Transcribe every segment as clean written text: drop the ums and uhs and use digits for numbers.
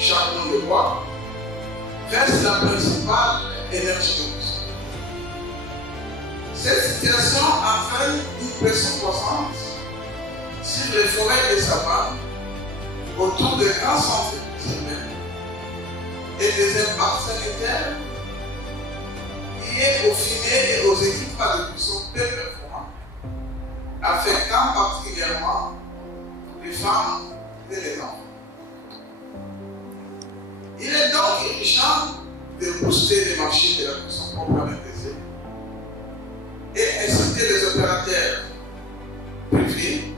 charbon de bois, reste la principale énergie de plus. Cette situation entraîne une pression croissante sur les forêts de savane autour des grands centres urbains et des impacts sanitaires liés aux fumiers et aux équipements de cuisson peu performants, affectant particulièrement les femmes et les enfants. Il est donc urgent de booster les marchés de la cuisson proprement apaisée et inciter les opérateurs privés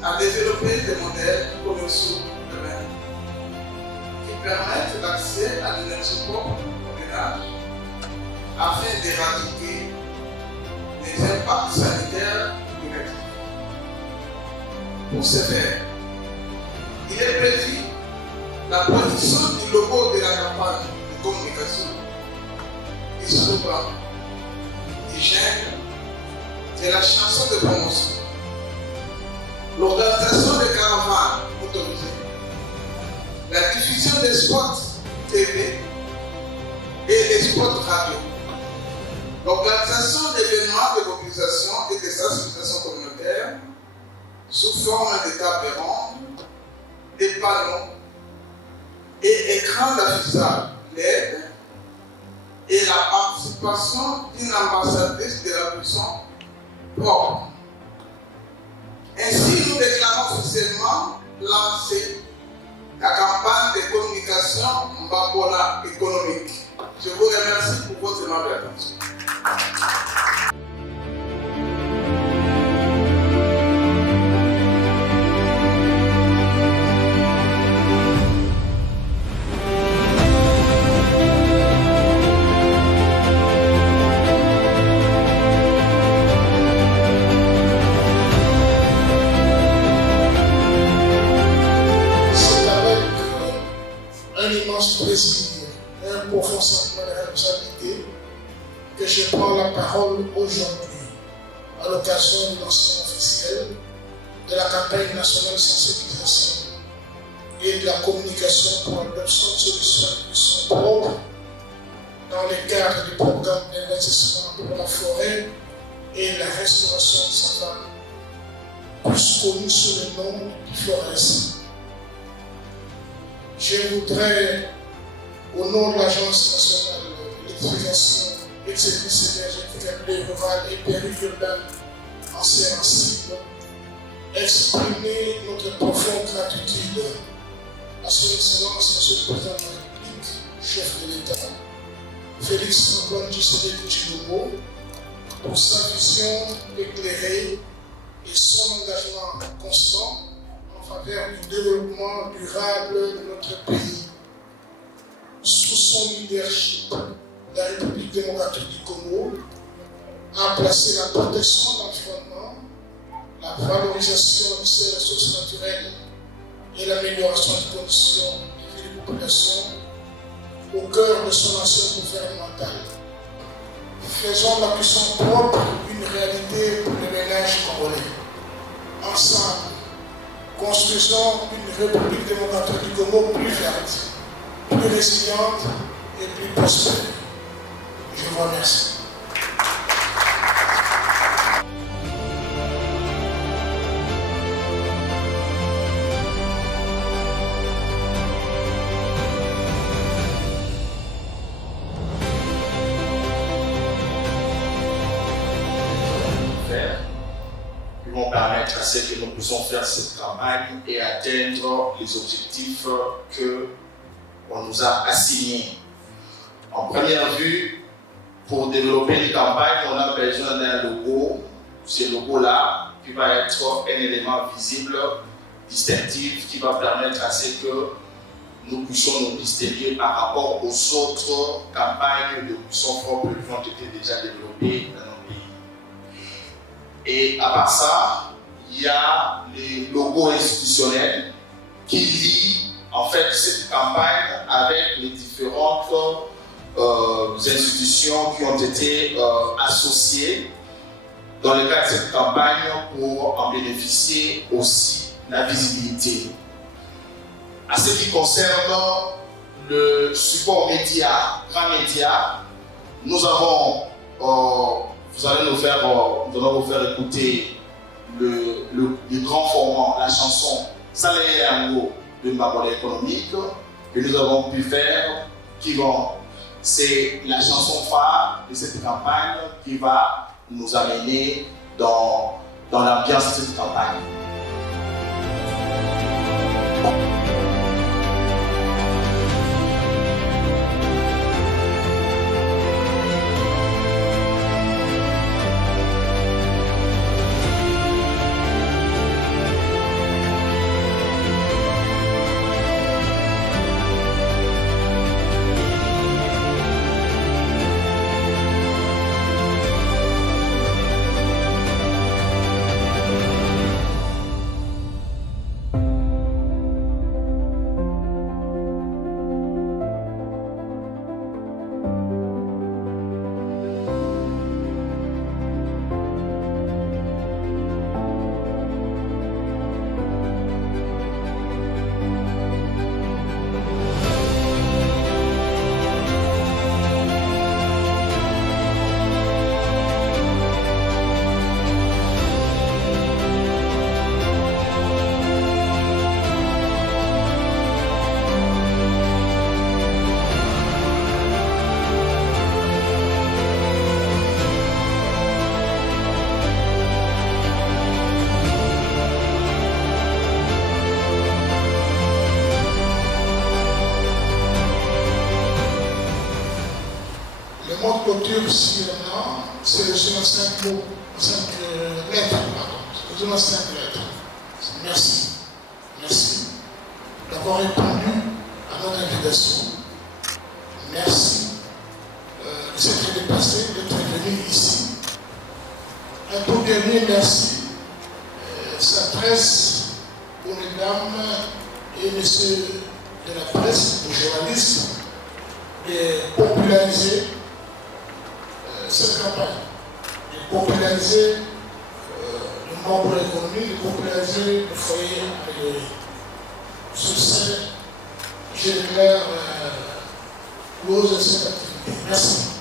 à développer des modèles commerciaux de même qui permettent l'accès à l'énergie propre au ménage afin d'éradiquer les impacts sanitaires négatifs. Pour ce faire, il est prévu la production du logo de la campagne de communication, du slogan, du gène, de la chanson de promotion, l'organisation des caravanes autorisées, la diffusion des spots TV et des spots radio, l'organisation d'événements de mobilisation et de sensibilisation communautaire sous forme de tables rondes, des panneaux et écrans d'affichage LED et la participation d'une ambassadrice de la cuisson propre. Ainsi, nous déclarons officiellement lancer la campagne de communication Mbabola économique. Je vous remercie pour votre aimable attention. Plaisir et un profond sentiment de responsabilité que je prends la parole aujourd'hui à l'occasion du lancement officiel de la campagne nationale de sensibilisation et de la communication pour l'adoption de solutions de cuisson propre dans le cadre du programme d'investissement pour la forêt et la restauration de savane, plus connu sous le nom du FORES. Je voudrais, au nom de l'Agence nationale de l'électrification et de services énergétiques en milieu rural et périurbain en cible, exprimer notre profonde gratitude à son Excellence, Monsieur le Président de la République, chef de l'État, Félix Antoine Tshisekedi Tshilombo, pour sa vision éclairée et son engagement constant en faveur du développement durable de notre pays. Sous son leadership, la République démocratique du Congo a placé la protection de l'environnement, la valorisation de ses ressources naturelles et l'amélioration des conditions de vie des populations au cœur de son action gouvernementale. Faisons la cuisson propre une réalité pour les ménages congolais. Ensemble, construisons une République démocratique du Congo plus verte, plus résiliente et plus prospère. Je vous remercie. Qui vont permettre à ce que nous puissions faire cette campagne et atteindre les objectifs qu'on nous a assignés. En première vue, pour développer une campagne, on a besoin d'un logo. Ce logo-là, qui va être un élément visible, distinctif, qui va permettre à ce que nous puissions nous distinguer par rapport aux autres campagnes de cuisson propre qui ont été déjà développées dans nos pays. Et à part ça, il y a les logos institutionnels qui lient en fait cette campagne avec les différentes institutions qui ont été associées dans le cadre de cette campagne pour en bénéficier aussi la visibilité. à ce qui concerne le support média, grand média, nous allons vous faire écouter le grand format, la chanson Salaire Amour de Mbabole économique que nous avons pu faire, c'est la chanson phare de cette campagne qui va nous amener dans l'ambiance de cette campagne. C'est le cinq mots, 5 lettres, pardon. C'est le 5 lettres. Merci. Merci d'avoir répondu à notre invitation. Merci de s'être dépassé, d'être venu ici. Un tout dernier merci s'adresse aux mesdames et messieurs de la presse, aux journalistes, de populariser cette campagne, de populariser le membre économique, de populariser le foyer amélioré. Sur ce, je déclare close cette activité. Merci.